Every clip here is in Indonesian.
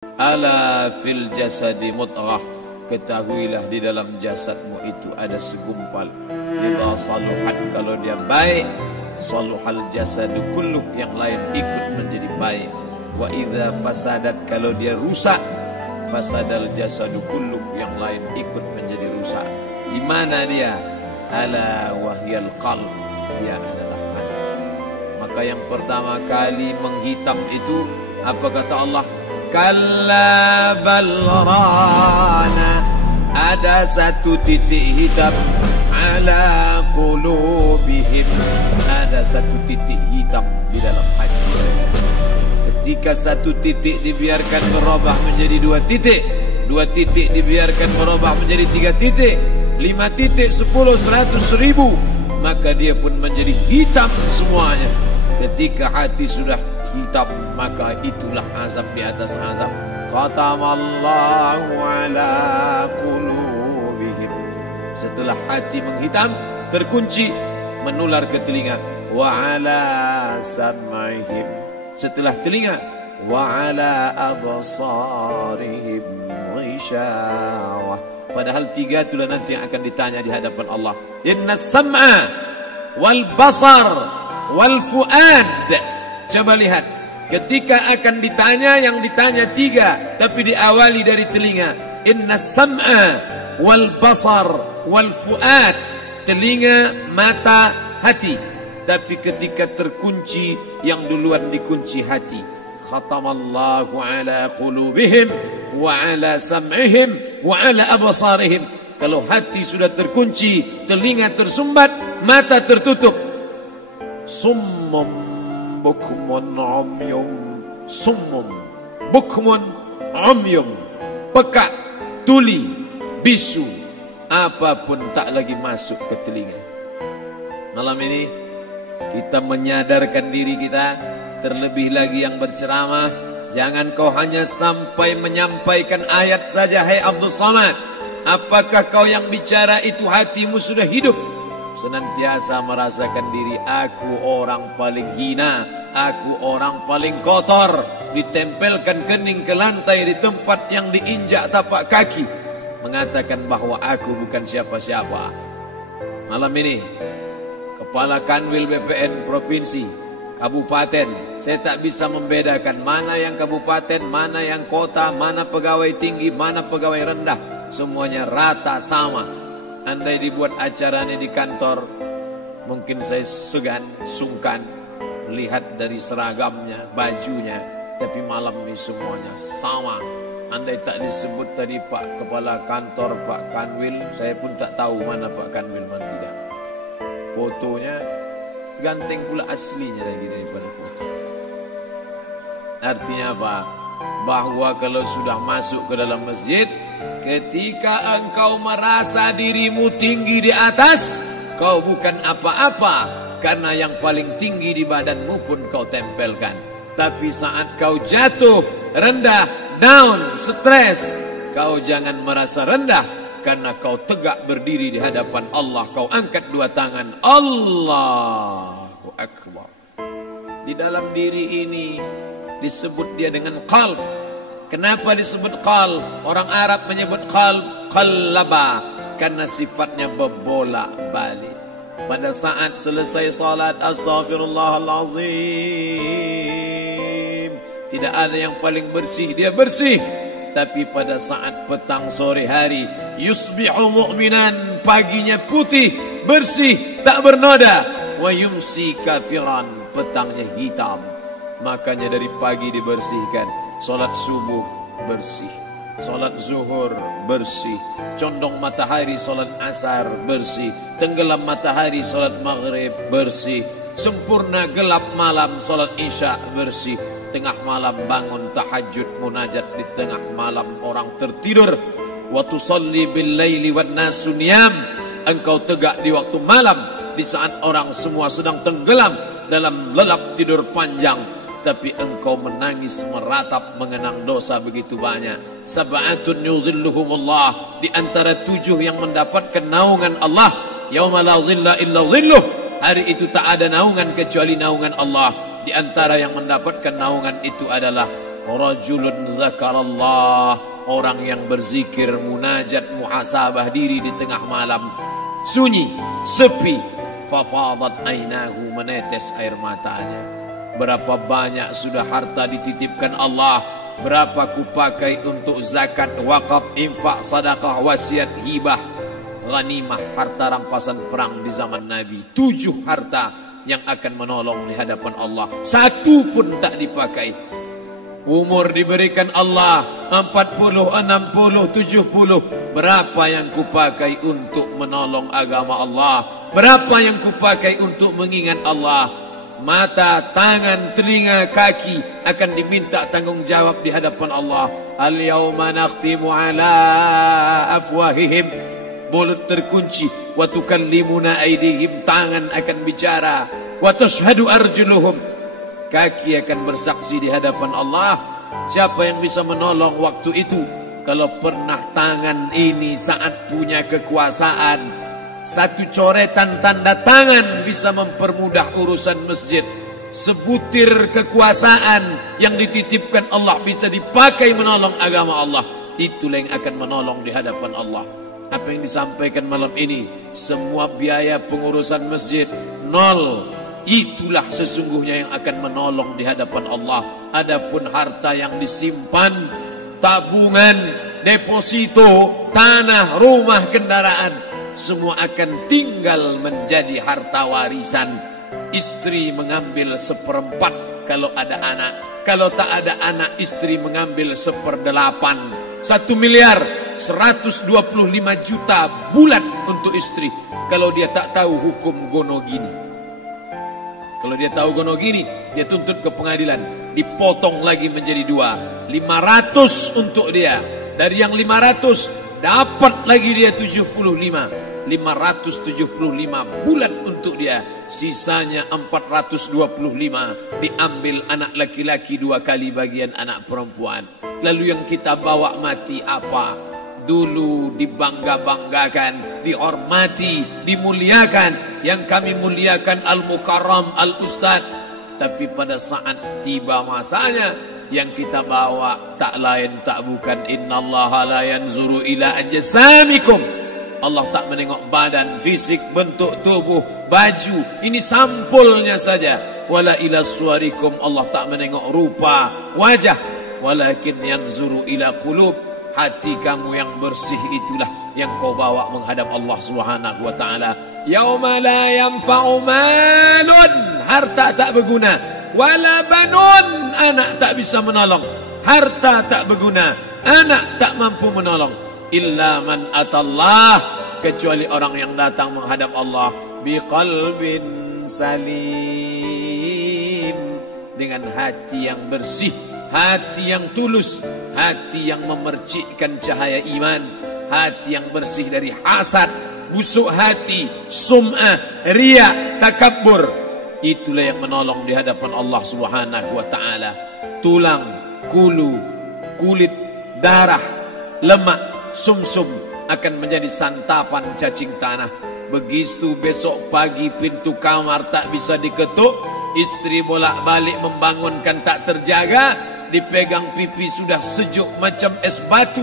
Ala fil jasadi mudghah, ketahuilah di dalam jasadmu itu ada segumpal. Idza saluhat, kalau dia baik, saluhal jasadu kulluh, yang lain ikut menjadi baik. Wa idza fasadat, kalau dia rusak, fasadal jasadu kulluh, yang lain ikut menjadi rusak. Di mana dia? Ala wahyal qalb, dia adalah hati. Maka yang pertama kali menghitam itu apa kata Allah? Kalla bal rana, ada satu titik hitam. Ala qulubihim, ada satu titik hitam di dalam hati. Ketika satu titik dibiarkan berubah menjadi dua titik dibiarkan berubah menjadi 3 titik, 5 titik, 10, 100, 1000, maka dia pun menjadi hitam semuanya. Ketika hati sudah hitam, maka itulah azab di atas azab. Khatamallahu ala qulubihim. Setelah hati menghitam, terkunci, menular ke telinga. Wa ala sam'ihim. Setelah telinga, wa ala absarihim ghishawah. Padahal 3 itulah nanti yang akan ditanya di hadapan Allah. Inna sam'a wal basar wal fuad. Coba lihat, ketika akan ditanya, yang ditanya 3, tapi diawali dari telinga. Inna sam'a wal basar wal fuad, telinga, mata, hati. Tapi ketika terkunci, yang duluan dikunci hati. Khatamallahu ala qulubihim wa ala sam'ihim wa ala absarihim. Kalau hati sudah terkunci, telinga tersumbat, mata tertutup. Summum bukmun umyum, summum bukmun umyum, pekak, tuli, bisu, apapun tak lagi masuk ke telinga. Malam ini kita menyadarkan diri kita, terlebih lagi yang berceramah. Jangan kau hanya sampai menyampaikan ayat saja. Hai Abdul Samad, apakah kau yang bicara itu hatimu sudah hidup? Senantiasa merasakan diri, aku orang paling hina, aku orang paling kotor, ditempelkan kening ke lantai di tempat yang diinjak tapak kaki, mengatakan bahwa aku bukan siapa-siapa. Malam ini Kepala Kanwil BPN Provinsi, Kabupaten, saya tak bisa membedakan mana yang kabupaten, mana yang kota, mana pegawai tinggi, mana pegawai rendah. Semuanya rata sama. Andai dibuat acaranya di kantor, mungkin saya segan, sungkan melihat dari seragamnya, bajunya. Tapi malam ini semuanya sama. Andai tak disebut tadi Pak Kepala Kantor, Pak Kanwil, saya pun tak tahu mana Pak Kanwil, mana tidak. Fotonya ganteng pula aslinya lagi daripada foto. Artinya apa? Bahwa kalau sudah masuk ke dalam masjid, ketika engkau merasa dirimu tinggi di atas, kau bukan apa-apa, karena yang paling tinggi di badanmu pun kau tempelkan. Tapi saat kau jatuh, rendah, down, stres, kau jangan merasa rendah, karena kau tegak berdiri di hadapan Allah. Kau angkat 2 tangan, Allahu Akbar. Di dalam diri ini disebut dia dengan qalb. Kenapa disebut qalb? Orang Arab menyebut qalb qallaba, karena sifatnya berbolak-balik. Pada saat selesai salat, astaghfirullahalazim, tidak ada yang paling bersih, dia bersih. Tapi pada saat petang sore hari, yusbihu mu'minan, paginya putih, bersih, tak bernoda. Wa yumsi kafiran, petangnya hitam. Makanya dari pagi dibersihkan. Solat subuh bersih, solat zuhur bersih, condong matahari solat asar bersih, tenggelam matahari solat maghrib bersih, sempurna gelap malam solat isya bersih, tengah malam bangun tahajud munajat, di tengah malam orang tertidur. Wa tusalli bil laili wan nasu niyam, engkau tegak di waktu malam, di saat orang semua sedang tenggelam dalam lelap tidur panjang. Tapi engkau menangis meratap mengenang dosa begitu banyak. Sab'atun yuzilluhumullah, di antara 7 yang mendapatkan naungan Allah. Yauma la zilla illa zilluh, hari itu tak ada naungan kecuali naungan Allah. Di antara yang mendapatkan naungan itu adalah Rajulun zakarallah, orang yang berzikir, munajat, muhasabah diri di tengah malam, sunyi, sepi, fafadat ainahu, menetes air matanya. Berapa banyak sudah harta dititipkan Allah, berapa kupakai untuk zakat, wakaf, infak, sedekah, wasiat, hibah, ghanimah, harta rampasan perang di zaman Nabi. 7 harta yang akan menolong di hadapan Allah, 1 pun tak dipakai. Umur diberikan Allah 40, 60, 70. Berapa yang kupakai untuk menolong agama Allah? Berapa yang kupakai untuk mengingat Allah? Mata, tangan, telinga, kaki akan diminta tanggung jawab di hadapan Allah. Al-yawma nakhtimu ala afwahihim, mulut terkunci. Wa tukallimuna aydihim, tangan akan bicara. Wa tashhadu arjuluhum, kaki akan bersaksi di hadapan Allah. Siapa yang bisa menolong waktu itu? Kalau pernah tangan ini saat punya kekuasaan, 1 coretan tanda tangan bisa mempermudah urusan masjid. Sebutir kekuasaan yang dititipkan Allah bisa dipakai menolong agama Allah. Itulah yang akan menolong di hadapan Allah. Apa yang disampaikan malam ini, semua biaya pengurusan masjid 0. Itulah sesungguhnya yang akan menolong di hadapan Allah. Adapun harta yang disimpan, tabungan, deposito, tanah, rumah, kendaraan, semua akan tinggal menjadi harta warisan. Istri mengambil 1/4 kalau ada anak. Kalau tak ada anak, istri mengambil 1/8. 1 miliar 125 juta bulan untuk istri. Kalau dia tak tahu hukum gono gini. Kalau dia tahu gono gini, dia tuntut ke pengadilan, dipotong lagi menjadi 2, 500 untuk dia. Dari yang 500 dapat lagi dia 75, 575 bulan untuk dia. Sisanya 425 diambil anak laki-laki 2 kali bagian anak perempuan. Lalu yang kita bawa mati apa? Dulu dibangga-banggakan, dihormati, dimuliakan. Yang kami muliakan Al-Mukarram, Al-Ustad. Tapi pada saat tiba masanya, yang kita bawa tak lain tak bukan, innallaha la yanzuru ila ajsamikum. Allah tak menengok badan, fisik, bentuk tubuh, baju. Ini sampulnya saja. Wala ila suwarikum, Allah tak menengok rupa, wajah. Walakin yanzuru ila qulub. Hati kamu yang bersih itulah yang kau bawa menghadap Allah Subhanahu wa taala. Yauma la yanfa'u malun, harta tak berguna, wala banun, anak tak bisa menolong. Harta tak berguna, anak tak mampu menolong. Illa man atallah, kecuali orang yang datang menghadap Allah biqalbin salim, dengan hati yang bersih, hati yang tulus, hati yang memercikkan cahaya iman, hati yang bersih dari hasad, busuk hati, sum'ah, riya, takabbur. Itulah yang menolong di hadapan Allah Subhanahu wa taala. Tulang, kulu, kulit, darah, lemak, sumsum akan menjadi santapan cacing tanah. Begitu besok pagi pintu kamar tak bisa diketuk, istri bolak-balik membangunkan tak terjaga, dipegang pipi sudah sejuk macam es batu,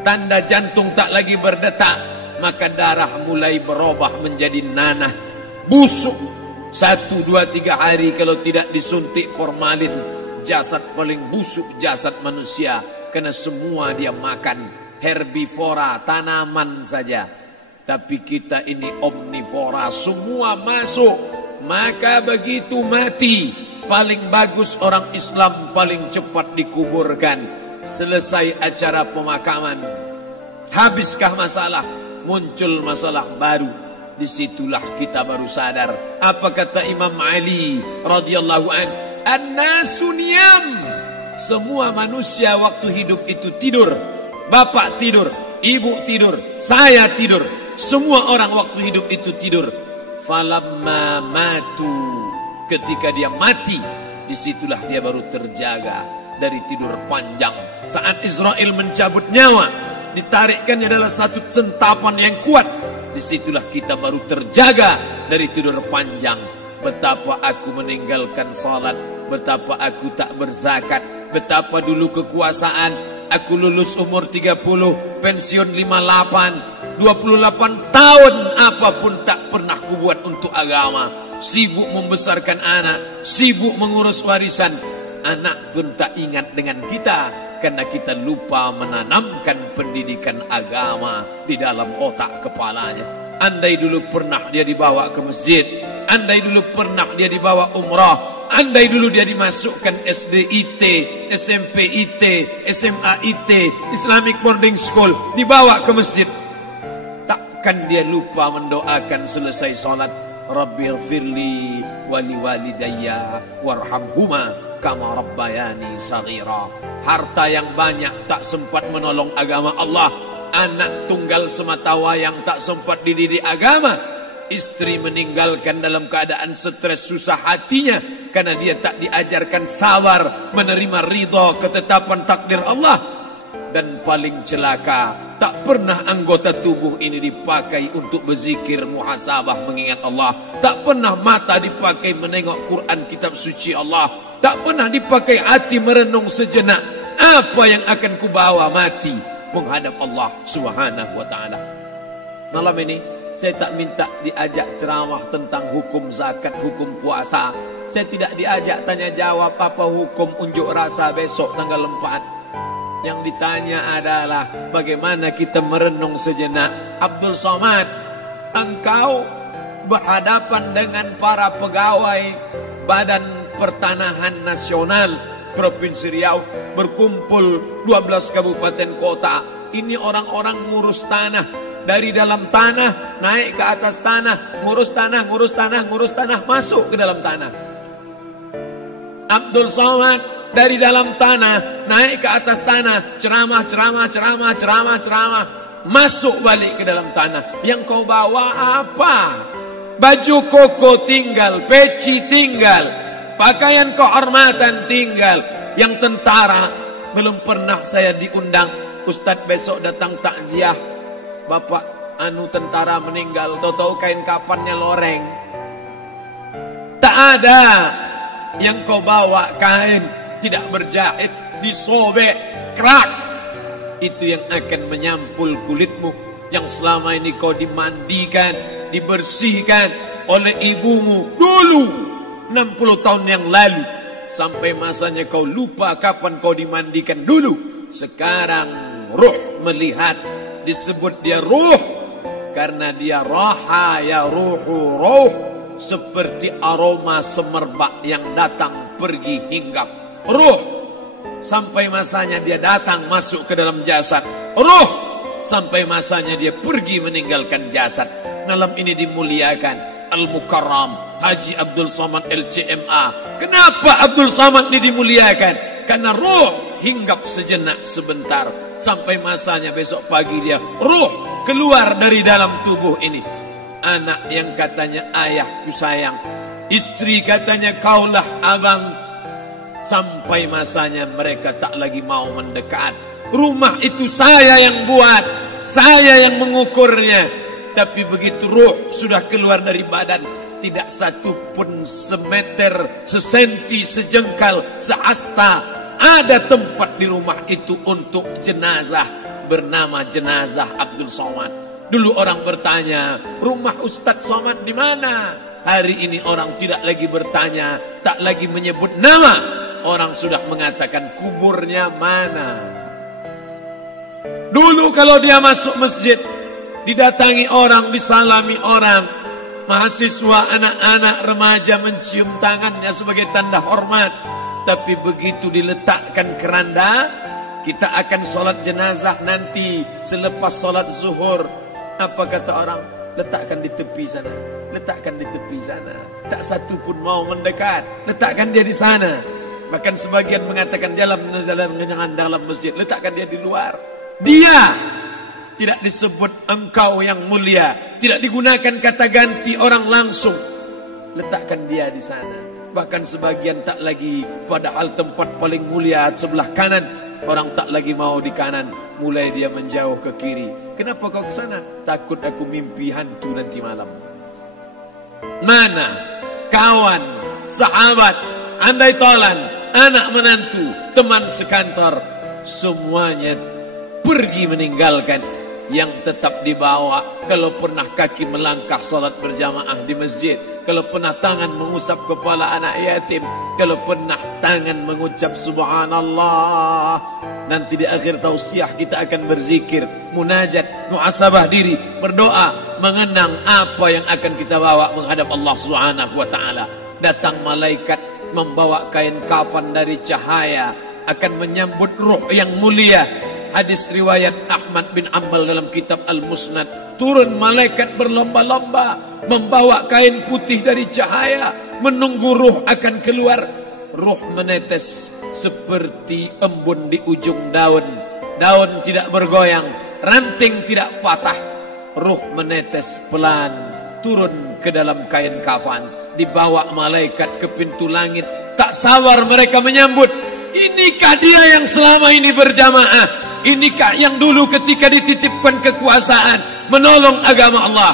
tanda jantung tak lagi berdetak, maka darah mulai berubah menjadi nanah, busuk. 1, 2, 3 hari kalau tidak disuntik formalin, jasad paling busuk jasad manusia, karena semua dia makan herbivora, tanaman saja. Tapi kita ini omnivora, semua masuk. Maka begitu mati, paling bagus orang Islam paling cepat dikuburkan. Selesai acara pemakaman, habiskah masalah? Muncul masalah baru. Disitulah kita baru sadar. Apa kata Imam Ali radhiyallahu an? An-nasu niyam. Semua manusia waktu hidup itu tidur. Bapak tidur, ibu tidur, saya tidur. Semua orang waktu hidup itu tidur. Falamma matu, ketika dia mati, disitulah dia baru terjaga dari tidur panjang. Saat Israel mencabut nyawa, ditarikkannya adalah satu centapan yang kuat. Disitulah kita baru terjaga dari tidur panjang. Betapa aku meninggalkan salat, betapa aku tak berzakat, Betapa dulu kekuasaan, aku lulus umur 30, pensiun 58, 28 tahun apapun tak pernah kubuat untuk agama. Sibuk membesarkan anak, sibuk mengurus warisan. Anak pun tak ingat dengan kita karena kita lupa menanamkan pendidikan agama di dalam otak kepalanya. Andai dulu pernah dia dibawa ke masjid, andai dulu pernah dia dibawa umrah, andai dulu dia dimasukkan SD IT, SMP IT, SMA IT, Islamic Boarding School, dibawa ke masjid, takkan dia lupa mendoakan selesai sholat, Rabbighfirli wali walidayya warhamhuma kama rabbayani saghira. Harta yang banyak tak sempat menolong agama Allah. Anak tunggal semata wayang tak sempat dididik agama. Istri meninggalkan dalam keadaan stres susah hatinya karena dia tak diajarkan sabar menerima ridha ketetapan takdir Allah. Dan paling celaka, tak pernah anggota tubuh ini dipakai untuk berzikir, muhasabah, mengingat Allah. Tak pernah mata dipakai menengok Quran, kitab suci Allah. Tak pernah dipakai hati merenung sejenak, apa yang akan kubawa mati menghadap Allah Subhanahu wa ta'ala. Malam ini saya tak minta diajak ceramah tentang hukum zakat, hukum puasa. Saya tidak diajak tanya jawab apa hukum unjuk rasa besok tanggal 4. Yang ditanya adalah bagaimana kita merenung sejenak. Abdul Somad, engkau berhadapan dengan para pegawai Badan Pertanahan Nasional Provinsi Riau, berkumpul 12 kabupaten kota. Ini orang-orang ngurus tanah, dari dalam tanah naik ke atas tanah, ngurus tanah, ngurus tanah, ngurus tanah, masuk ke dalam tanah. Abdul Somad dari dalam tanah naik ke atas tanah, ceramah, ceramah, ceramah, ceramah, ceramah, masuk balik ke dalam tanah. Yang kau bawa apa? Baju koko tinggal, peci tinggal, pakaian kehormatan tinggal. Yang tentara belum pernah saya diundang. Ustadz besok datang takziah, bapak tentara meninggal, tahu-tahu kain kapannya loreng. Tak ada. Yang kau bawa kain tidak berjahit, disobek, kerak. Itu yang akan menyampul kulitmu, yang selama ini kau dimandikan, dibersihkan oleh ibumu dulu 60 tahun yang lalu. Sampai masanya kau lupa kapan kau dimandikan dulu. Sekarang ruh melihat, disebut dia ruh karena dia raha ya ruhu ruh, seperti aroma semerbak yang datang pergi hinggap. Ruh sampai masanya dia datang masuk ke dalam jasad. Ruh sampai masanya dia pergi meninggalkan jasad. Malam ini dimuliakan Al-Mukarram Haji Abdul Somad LCMA. Kenapa Abdul Somad ini dimuliakan? Karena ruh hinggap sejenak sebentar, sampai masanya besok pagi dia ruh keluar dari dalam tubuh ini. Anak yang katanya ayahku sayang, istri katanya kaulah abang, sampai masanya mereka tak lagi mau mendekat. Rumah itu saya yang buat, saya yang mengukurnya. Tapi begitu ruh sudah keluar dari badan, tidak satu pun semeter, sesenti, sejengkal, seasta ada tempat di rumah itu untuk jenazah bernama jenazah Abdul Somad. Dulu orang bertanya, rumah Ustadz Somad di mana? Hari ini orang tidak lagi bertanya, tak lagi menyebut nama. Orang sudah mengatakan kuburnya mana. Dulu kalau dia masuk masjid, didatangi orang, disalami orang, mahasiswa, anak-anak, remaja mencium tangannya sebagai tanda hormat. Tapi begitu diletakkan keranda, kita akan sholat jenazah nanti selepas sholat zuhur. Apa kata orang? Letakkan di tepi sana, letakkan di tepi sana. Tak satu pun mau mendekat, letakkan dia di sana. Bahkan sebagian mengatakan dalam masjid, letakkan dia di luar. Dia tidak disebut engkau yang mulia, tidak digunakan kata ganti orang langsung. Letakkan dia di sana. Bahkan sebagian tak lagi, padahal tempat paling mulia sebelah kanan, orang tak lagi mau di kanan, mulai dia menjauh ke kiri. Kenapa kau ke sana? Takut aku mimpi hantu nanti malam. Mana kawan, sahabat, andai tolan anak menantu, teman sekantor, semuanya pergi meninggalkan. Yang tetap dibawa, kalau pernah kaki melangkah salat berjamaah di masjid, kalau pernah tangan mengusap kepala anak yatim, kalau pernah tangan mengucap subhanallah. Nanti di akhir tausiah kita akan berzikir, munajat, muhasabah diri, berdoa, mengenang apa yang akan kita bawa menghadap Allah Subhanahu wa taala. Datang malaikat membawa kain kafan dari cahaya, akan menyambut ruh yang mulia. Hadis riwayat Ahmad bin Ambal dalam kitab Al-Musnad. Turun malaikat berlomba-lomba membawa kain putih dari cahaya, menunggu ruh akan keluar. Ruh menetes seperti embun di ujung daun. Daun tidak bergoyang, ranting tidak patah. Ruh menetes pelan turun ke dalam kain kafan, dibawa malaikat ke pintu langit. Tak sabar mereka menyambut. Inikah dia yang selama ini berjamaah? Inikah yang dulu ketika dititipkan kekuasaan menolong agama Allah?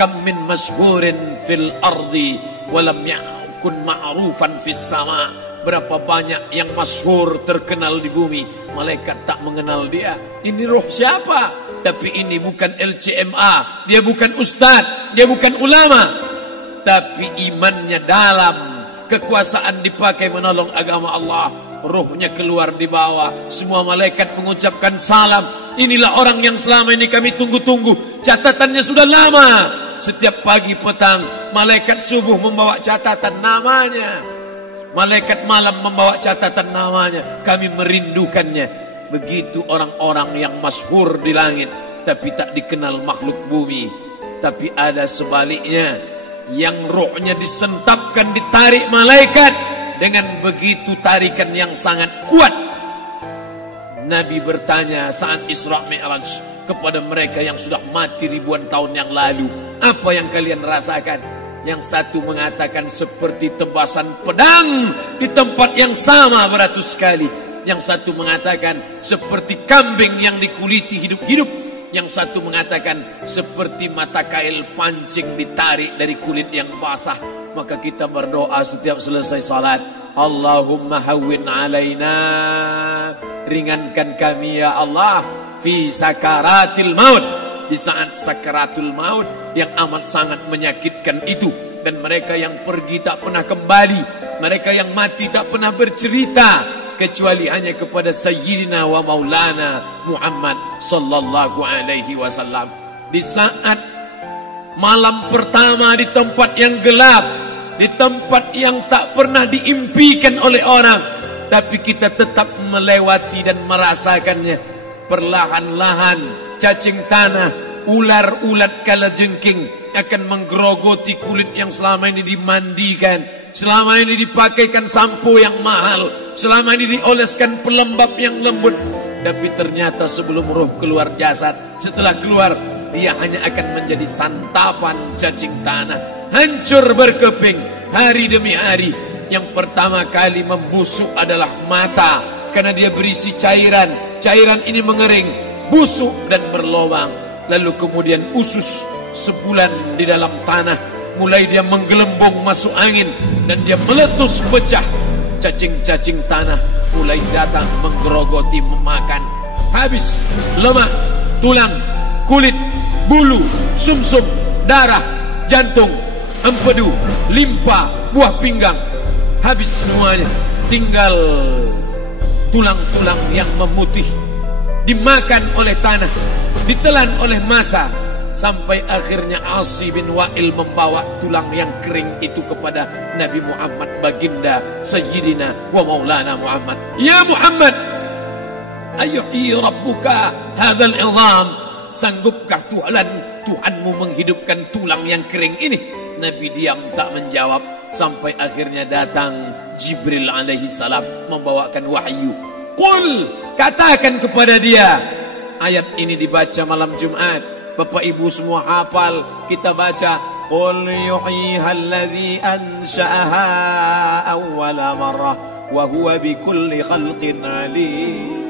Kam min masyhurin fil ardi walam yakun ma'rufan fis sama. Berapa banyak yang masyhur terkenal di bumi, malaikat tak mengenal dia. Ini ruh siapa? Tapi ini bukan LCMA, dia bukan ustadz, dia bukan ulama, tapi imannya dalam. Kekuasaan dipakai menolong agama Allah. Ruhnya keluar di bawah. Semua malaikat mengucapkan salam. Inilah orang yang selama ini kami tunggu-tunggu. Catatannya sudah lama. Setiap pagi petang malaikat subuh membawa catatan namanya, malaikat malam membawa catatan namanya. Kami merindukannya. Begitu orang-orang yang masyhur di langit tapi tak dikenal makhluk bumi. Tapi ada sebaliknya, yang ruhnya disentapkan, ditarik malaikat dengan begitu tarikan yang sangat kuat. Nabi bertanya saat Isra Mi'raj kepada mereka yang sudah mati ribuan tahun yang lalu, apa yang kalian rasakan? Yang satu mengatakan seperti tebasan pedang di tempat yang sama beratus kali. Yang satu mengatakan seperti kambing yang dikuliti hidup-hidup. Yang satu mengatakan seperti mata kail pancing ditarik dari kulit yang basah. Maka kita berdoa setiap selesai salat, Allahumma hawwin alaina, ringankan kami ya Allah, fi sakaratil maut, di saat sakaratul maut yang amat sangat menyakitkan itu. Dan mereka yang pergi tak pernah kembali, mereka yang mati tak pernah bercerita, kecuali hanya kepada Sayyidina wa Maulana Muhammad sallallahu alaihi wasallam. Di saat malam pertama di tempat yang gelap, di tempat yang tak pernah diimpikan oleh orang, tapi kita tetap melewati dan merasakannya. Perlahan-lahan cacing tanah, ular-ulat kalajengking akan menggerogoti kulit yang selama ini dimandikan, selama ini dipakaikan sampo yang mahal, selama ini dioleskan pelembab yang lembut. Tapi ternyata sebelum roh keluar jasad, setelah keluar dia hanya akan menjadi santapan cacing tanah, hancur berkeping hari demi hari. Yang pertama kali membusuk adalah mata, karena dia berisi cairan. Cairan ini mengering, busuk dan berlubang. Lalu kemudian usus sebulan di dalam tanah, mulai dia menggelembung masuk angin dan dia meletus pecah. Cacing-cacing tanah mulai datang menggerogoti, memakan. Habis lemak, tulang, kulit, bulu, sumsum, darah, jantung, empedu, limpa, buah pinggang. Habis semuanya, tinggal tulang-tulang yang memutih, dimakan oleh tanah, ditelan oleh massa, sampai akhirnya Asi bin Wa'il membawa tulang yang kering itu kepada Nabi Muhammad, baginda Sayyidina wa Maulana Muhammad. Ya Muhammad, ayuhyi rabbuka hadzal izam, sanggupkah Tuhanmu menghidupkan tulang yang kering ini? Nabi diam tak menjawab, sampai akhirnya datang Jibril alaihi salam membawakan wahyu. Qul, katakan kepada dia. Ayat ini dibaca malam Jumat. Bapak Ibu semua hafal, kita baca. Qul yuhyiha allazi ansha'aha awwala marrah wa huwa bikulli khalqin alim.